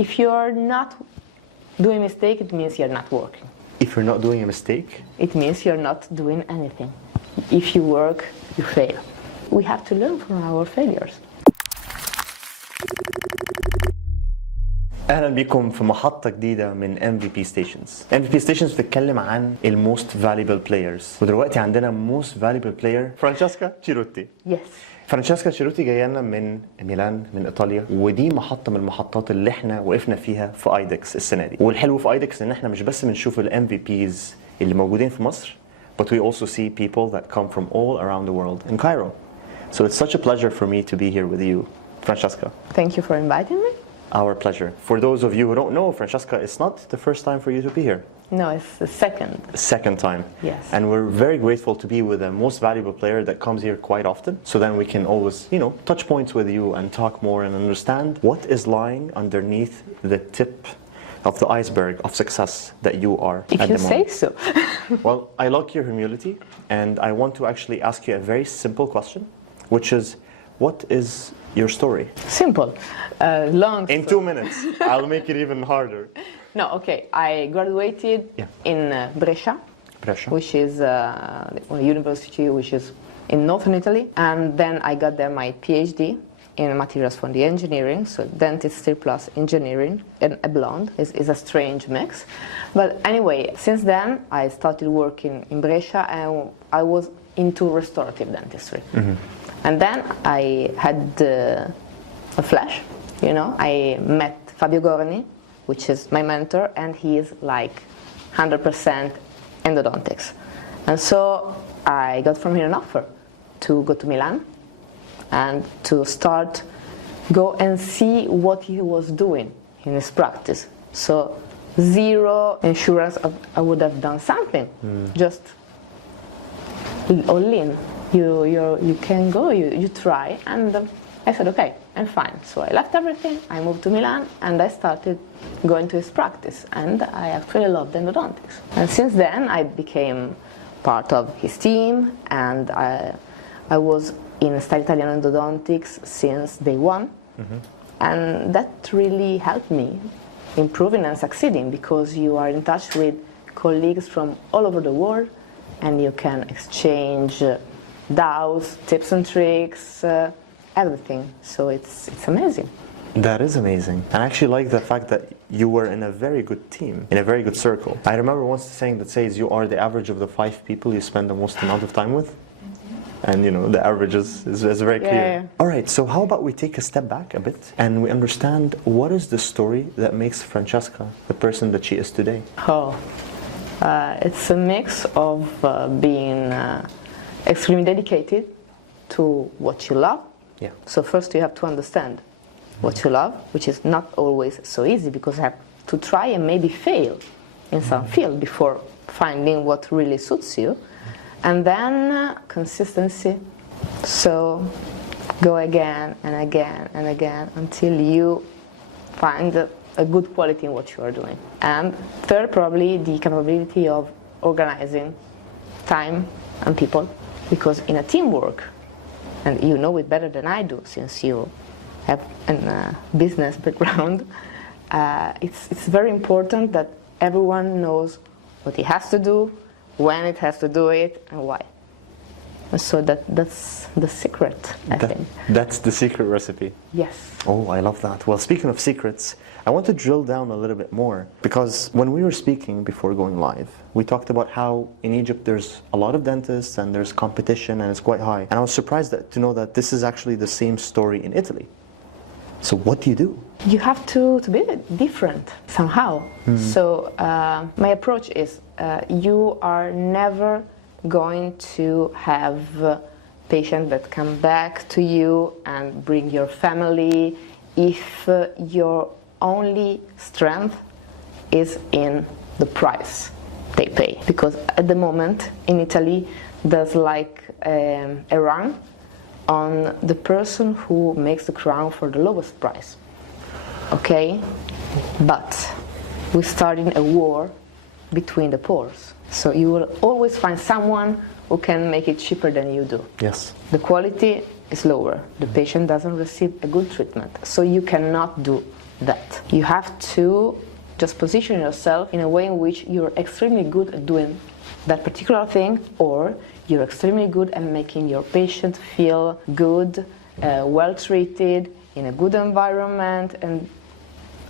If you're not doing mistake, it means you're not working. If you're not doing a mistake, it means you're not doing anything. If you work, you fail. We have to learn from our failures. اهلا بكم في محطة جديدة من MVP Stations. MVP Stations بتتكلم عن ال most valuable players. ودلوقتي عندنا most valuable player فرانشيسكا تشيروتي. Yes. فرانشيسكا تشيروتي جايه لنا من ميلان من ايطاليا، ودي محطة من المحطات اللي احنا وقفنا فيها في idex السنة دي. والحلو في idex ان احنا مش بس بنشوف ال MVPs اللي موجودين في مصر, but we also see people that come from all around the world in Cairo. So it's such a pleasure for me to be here with you, Francesca. Thank you for inviting me. Our pleasure. For those of you who don't know, Francesca, it's not the first time for you to be here. No, it's the second. Second time. Yes. And we're very grateful to be with the most valuable player that comes here quite often. So then we can always, touch points with you and talk more and understand what is lying underneath the tip of the iceberg of success that you are if at you the moment. say so. Well, I like your humility, and I want to actually ask you a very simple question, which is, what is your story? Simple. Long In story. 2 minutes. I'll make it even harder. No, okay. I graduated in Brescia, which is a university which is in northern Italy. And then I got there my PhD in materials for the engineering, so dentistry plus engineering, and a blonde is a strange mix. But anyway, since then I started working in Brescia, and I was into restorative dentistry. Mm-hmm. And then I had a flash, I met Fabio Gorni, which is my mentor, and he is like 100% endodontics. And so I got from him an offer to go to Milan and to go and see what he was doing in his practice. So zero insurance, I would have done something, just all in. You can go, you try, and I said, okay, I'm fine. So I left everything, I moved to Milan, and I started going to his practice, and I actually loved endodontics. And since then, I became part of his team, and I was in Style Italiano Endodontics since day one, and that really helped me improving and succeeding, because you are in touch with colleagues from all over the world, and you can exchange doubts, tips and tricks, everything. So it's amazing. That is amazing. And I actually like the fact that you were in a very good team, in a very good circle. I remember once the saying that says you are the average of the 5 people you spend the most amount of time with. And the average is very clear. Yeah. All right, so how about we take a step back a bit and we understand what is the story that makes Francesca the person that she is today? It's a mix of being extremely dedicated to what you love. Yeah. So first you have to understand what you love, which is not always so easy, because you have to try and maybe fail in some field before finding what really suits you. And then consistency. So go again and again and again until you find a good quality in what you are doing. And third, probably the capability of organizing time and people, because in a teamwork, and you know it better than I do since you have a business background, it's very important that everyone knows what he has to do, when it has to do it, and why. And so that's the secret, I think. That's the secret recipe. Yes. Oh, I love that. Well, speaking of secrets, I want to drill down a little bit more, because when we were speaking before going live, we talked about how in Egypt there's a lot of dentists and there's competition and it's quite high. And I was surprised to know that this is actually the same story in Italy. So what do you do? You have to be different somehow. So my approach is you are never going to have patients that come back to you and bring your family if your only strength is in the price they pay. Because at the moment in Italy there's like a run on the person who makes the crown for the lowest price. Okay? But we're starting a war between the pores. So you will always find someone who can make it cheaper than you do. Yes. The quality is lower. The patient doesn't receive a good treatment. So you cannot do that. You have to just position yourself in a way in which you're extremely good at doing that particular thing, or you're extremely good at making your patient feel good, well treated, in a good environment, and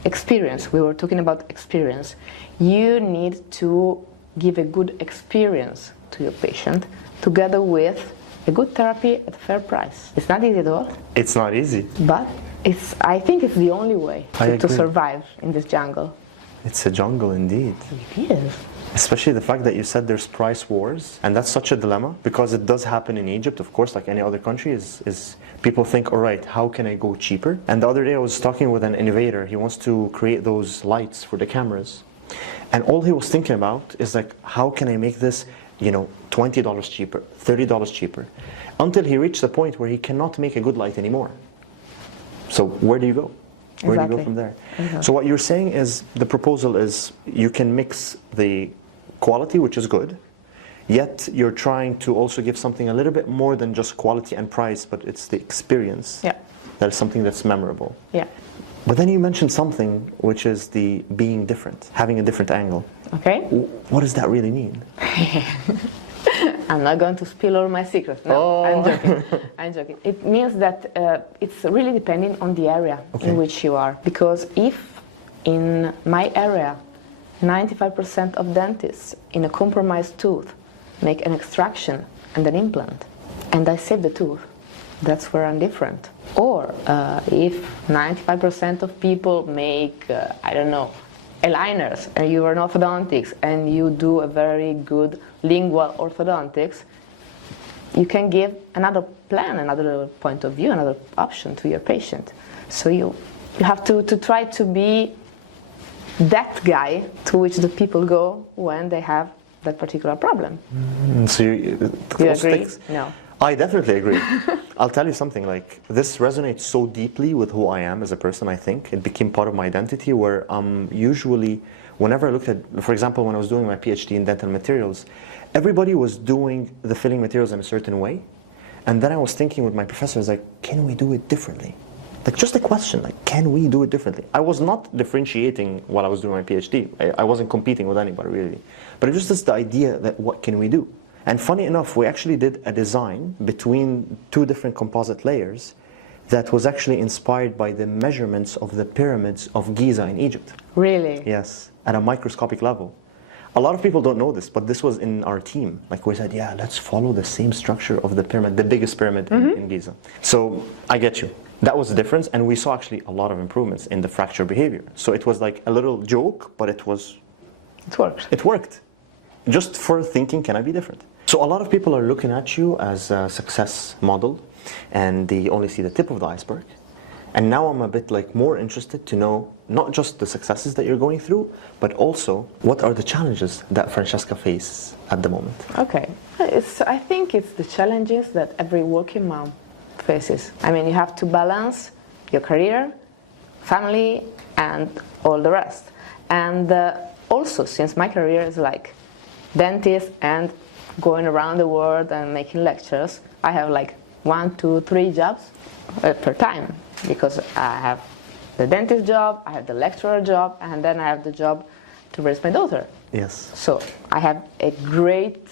experience. We were talking about experience. You need to give a good experience to your patient together with a good therapy at a fair price. It's not easy at all. It's not easy. But I think it's the only way to survive in this jungle. It's a jungle indeed. It is. Especially the fact that you said there's price wars, and that's such a dilemma because it does happen in Egypt, of course, like any other country, is people think, all right, how can I go cheaper? And the other day I was talking with an innovator. He wants to create those lights for the cameras. And all he was thinking about is like, how can I make this, $20 cheaper, $30 cheaper? Until he reached the point where he cannot make a good light anymore. So where do you go? Where do you go from there? Exactly. So what you're saying is, the proposal is you can mix the quality, which is good, yet you're trying to also give something a little bit more than just quality and price, but it's the experience. Yeah. That is something that's memorable. Yeah. But then you mentioned something, which is the being different, having a different angle. Okay. What does that really mean? I'm not going to spill all my secrets. No, I'm joking. I'm joking. It means that it's really depending on the area in which you are. Because if in my area, 95% of dentists in a compromised tooth make an extraction and an implant, and I save the tooth, that's where I'm different. Or if 95% of people make, aligners, and you are an orthodontics, and you do a very good lingual orthodontics, you can give another plan, another point of view, another option to your patient. So you have to try to be that guy to which the people go when they have that particular problem. So you agree? No. I definitely agree. I'll tell you something, like, this resonates so deeply with who I am as a person, I think. It became part of my identity, where usually, whenever I looked at, for example, when I was doing my PhD in dental materials, everybody was doing the filling materials in a certain way. And then I was thinking with my professors, like, can we do it differently? Like, just a question, like, can we do it differently? I was not differentiating while I was doing my PhD. I wasn't competing with anybody, really. But it was just the idea that, what can we do? And funny enough, we actually did a design between two different composite layers that was actually inspired by the measurements of the pyramids of Giza in Egypt. Really? Yes, at a microscopic level. A lot of people don't know this, but this was in our team. Like, we said, yeah, let's follow the same structure of the pyramid, the biggest pyramid in Giza. So I get you. That was the difference, and we saw actually a lot of improvements in the fracture behavior. So it was like a little joke, but it worked. It worked. Just for thinking, can I be different? So a lot of people are looking at you as a success model, and they only see the tip of the iceberg. And now I'm a bit like more interested to know not just the successes that you're going through, but also what are the challenges that Francesca faces at the moment. Okay, I think it's the challenges that every working mom faces. I mean, you have to balance your career, family, and all the rest. And also, since my career is like dentist and going around the world and making lectures, I have like 1, 2, 3 jobs per time, because I have the dentist job, I have the lecturer job, and then I have the job to raise my daughter. Yes. So I have a great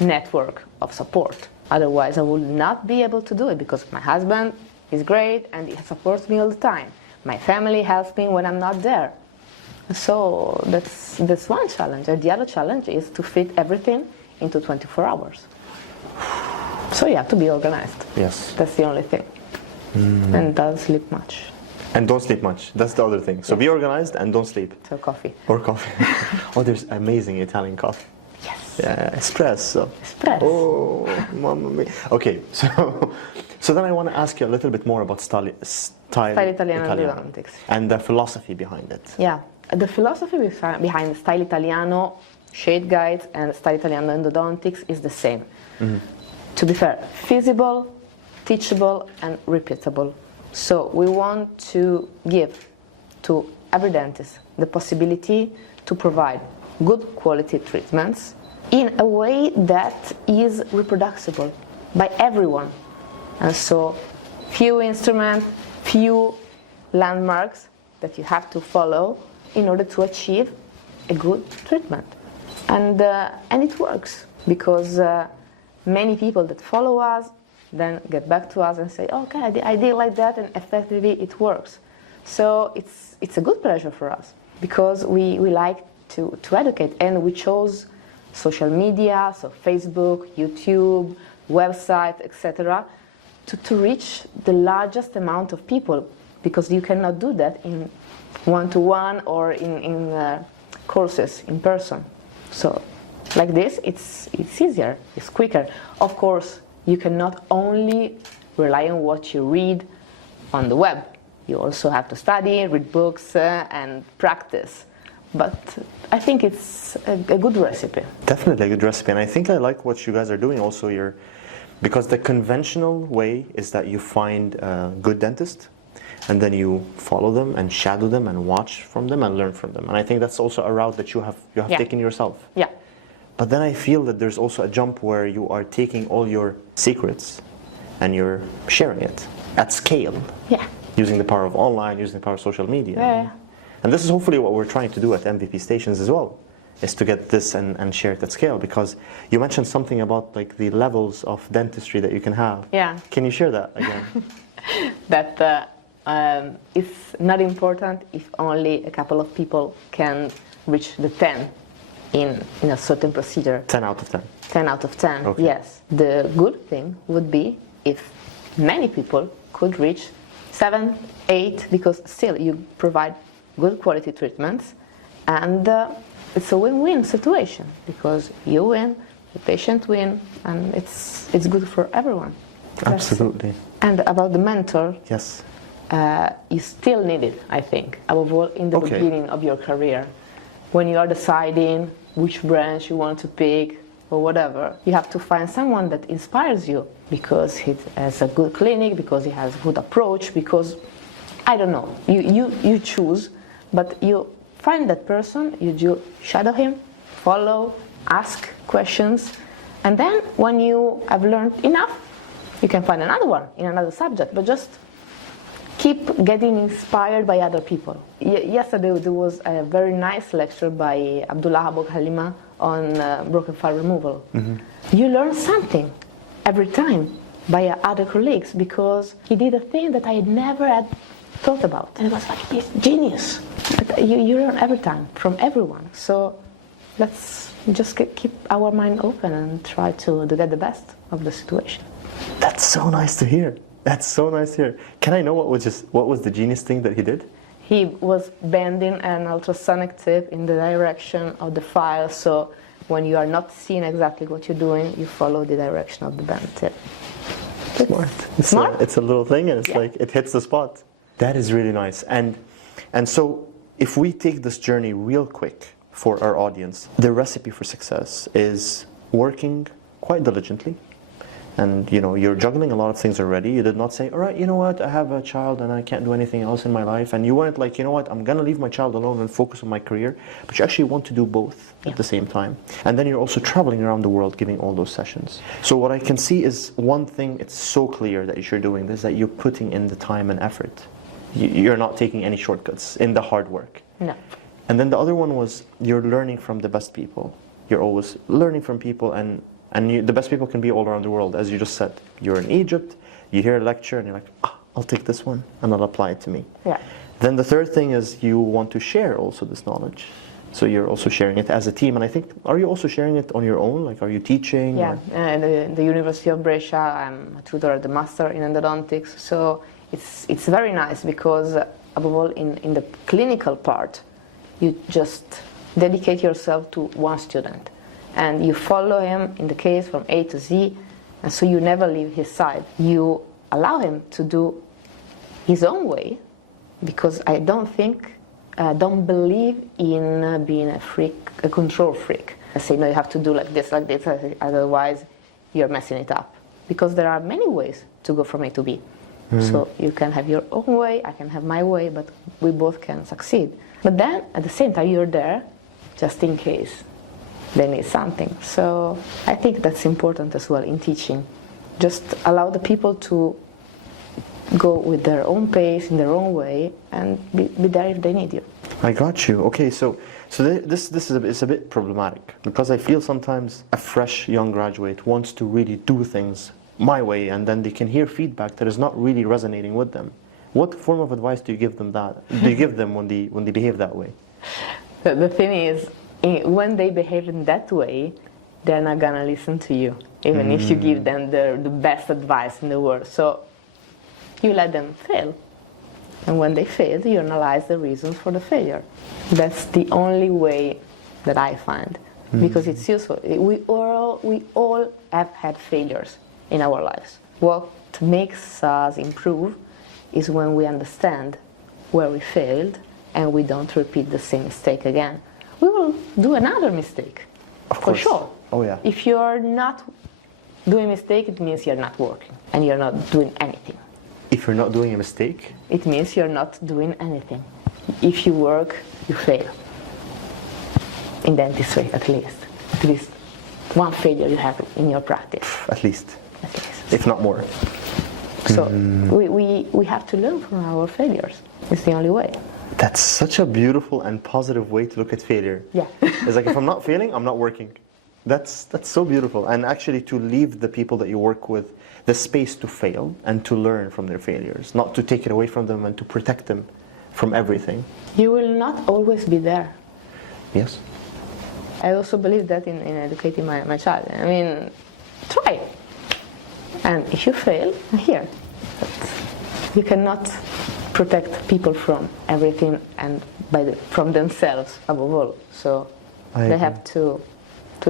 network of support. Otherwise I would not be able to do it, because my husband is great and he supports me all the time. My family helps me when I'm not there. So that's one challenge. And the other challenge is to fit everything into 24 hours. So you have to be organized. Yes. That's the only thing. And don't sleep much. And don't sleep much. That's the other thing. So be organized and don't sleep. So coffee. Or coffee. Oh, there's amazing Italian coffee. Yes. Yeah, espresso. Espresso. Oh, mamma mia. Okay, so then I want to ask you a little bit more about style Italiano endodontics. And the philosophy behind it. Yeah. The philosophy behind Style Italiano shade guides and Style Italiano endodontics is the same. To be fair, feasible, teachable, and repeatable. So we want to give to every dentist the possibility to provide good quality treatments in a way that is reproducible by everyone. And so few instruments, few landmarks that you have to follow in order to achieve a good treatment. And it works because many people that follow us then get back to us and say, okay, I did like that, and effectively it works. So it's a good pleasure for us because we like to educate, and we chose social media, so Facebook, YouTube, website, etc., to reach the largest amount of people, because you cannot do that in one-to-one or in courses in person. So like this, it's easier, it's quicker. Of course, you cannot only rely on what you read on the web. You also have to study, read books, and practice. But I think it's a good recipe. Definitely a good recipe. And I think I like what you guys are doing also here, because the conventional way is that you find a good dentist, and then you follow them and shadow them and watch from them and learn from them. And I think that's also a route that you have taken yourself. Yeah. But then I feel that there's also a jump where you are taking all your secrets and you're sharing it at scale. Yeah. Using the power of online, using the power of social media. Yeah. And this is hopefully what we're trying to do at MVP Stations as well, is to get this and share it at scale. Because you mentioned something about like the levels of dentistry that you can have. Yeah. Can you share that again? That it's not important if only a couple of people can reach the 10 in a certain procedure. 10 out of 10. 10 out of 10, okay. Yes. The good thing would be if many people could reach 7, 8, because still you provide good quality treatments, and it's a win-win situation, because you win, the patient win, and it's good for everyone. Absolutely. And about the mentor, yes, you still need it, I think, above all in the beginning of your career. When you are deciding which branch you want to pick or whatever, you have to find someone that inspires you, because he has a good clinic, because he has a good approach, because, I don't know, you choose, but you find that person, you shadow him, follow, ask questions, and then when you have learned enough, you can find another one in another subject, but just keep getting inspired by other people. Yesterday there was a very nice lecture by Abdullah Abu Halima on broken file removal. Mm-hmm. You learn something every time by other colleagues, because he did a thing that I had never had thought about, and it was like this genius. But you learn every time from everyone. So let's just keep our mind open and try to get the best of the situation. That's so nice to hear. That's so nice to hear. Can I know what was the genius thing that he did? He was bending an ultrasonic tip in the direction of the file, so when you are not seeing exactly what you're doing, you follow the direction of the bent tip. Smart. Smart? It's a little thing, and it's like it hits the spot. That is really nice. And so if we take this journey real quick for our audience, the recipe for success is working quite diligently. And you're juggling a lot of things already. You did not say, all right, you know what, I have a child and I can't do anything else in my life. And you weren't like, you know what, I'm going to leave my child alone and focus on my career. But you actually want to do both at the same time. And then you're also traveling around the world giving all those sessions. So what I can see is one thing, it's so clear that you're doing this, that you're putting in the time and effort. You're not taking any shortcuts in the hard work. No. And then the other one was you're learning from the best people. You're always learning from people, and the best people can be all around the world. As you just said, you're in Egypt, you hear a lecture, and you're like, I'll take this one, and I'll apply it to me. Yeah. Then the third thing is you want to share also this knowledge. So you're also sharing it as a team. And I think, are you also sharing it on your own? Like, are you teaching? Yeah, the University of Brescia, I'm a tutor at the Master in Endodontics. So it's very nice because, above all, in the clinical part, you just dedicate yourself to one student. And you follow him, in the case, from A to Z, and so you never leave his side. You allow him to do his own way, because I don't believe in being a freak, a control freak. I say, no, you have to do like this, otherwise you're messing it up. Because there are many ways to go from A to B. Mm-hmm. So you can have your own way, I can have my way, but we both can succeed. But then, at the same time, you're there just in case they need something. So I think that's important as well in teaching. Just allow the people to go with their own pace, in their own way, and be there if they need you. I got you. Okay, so this is a bit problematic because I feel sometimes a fresh young graduate wants to really do things my way, and then they can hear feedback that is not really resonating with them. What form of advice do you give them when they behave that way? The thing is, when they behave in that way, they're not gonna listen to you, even if you give them the best advice in the world. So you let them fail. And when they fail, you analyze the reasons for the failure. That's the only way that I find, because it's useful. We all have had failures in our lives. What makes us improve is when we understand where we failed and we don't repeat the same mistake again. We will do another mistake, for sure. Oh yeah. If you're not doing a mistake, it means you're not working and you're not doing anything. If you're not doing a mistake? It means you're not doing anything. If you work, you fail. In dentistry, at least. At least one failure you have in your practice. At least. If not more. So we have to learn from our failures. It's the only way. That's such a beautiful and positive way to look at failure. Yeah. It's like if I'm not failing, I'm not working. That's so beautiful. And actually to leave the people that you work with the space to fail and to learn from their failures, not to take it away from them and to protect them from everything. You will not always be there. Yes. I also believe that in educating my child. I mean, try. And if you fail, I'm here. But you cannot protect people from everything and from themselves above all. So they have to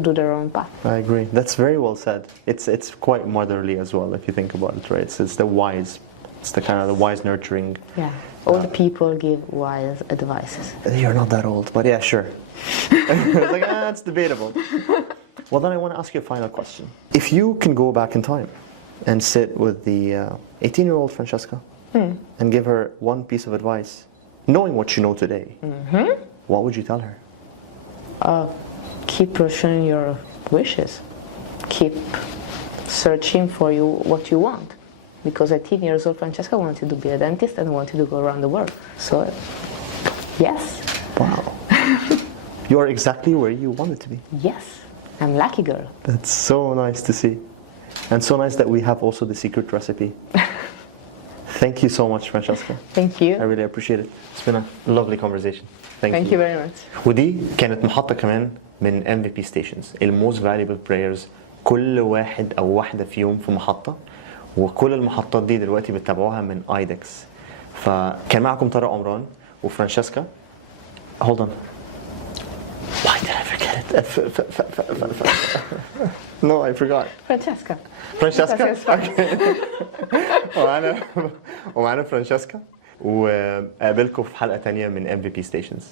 do their own path. I agree. That's very well said. It's quite motherly as well if you think about it, right? It's the wise, it's the kind of the wise nurturing. Yeah. Old people give wise advices. You're not that old, but yeah, sure. It's like, it's debatable. Well, then I want to ask you a final question. If you can go back in time and sit with the 18-year-old Francesca and give her one piece of advice, knowing what you know today, what would you tell her? Keep pursuing your wishes. Keep searching for what you want. Because at 18 years old, Francesca wanted to be a dentist and wanted to go around the world. So, yes. Wow. You are exactly where you wanted to be. Yes. I'm lucky girl. That's so nice to see. And so nice that we have also the secret recipe. Thank you so much, Francesca. Thank you. I really appreciate it. It's been a lovely conversation. Thank you very much. ودي كانت محطة كمان من MVP stations, الموست valuable players. كل واحد أو واحدة فيهم في محطة، وكل المحطات دي دلوقتي بتتابعوها من idex. فكان معكم طارق عمران وفرانشيسكا. Hold on. Why did I forget it? No, I forgot. Francesca. ومعانا فرانشيسكا، وقابلكم في حلقة تانية من MVP stations.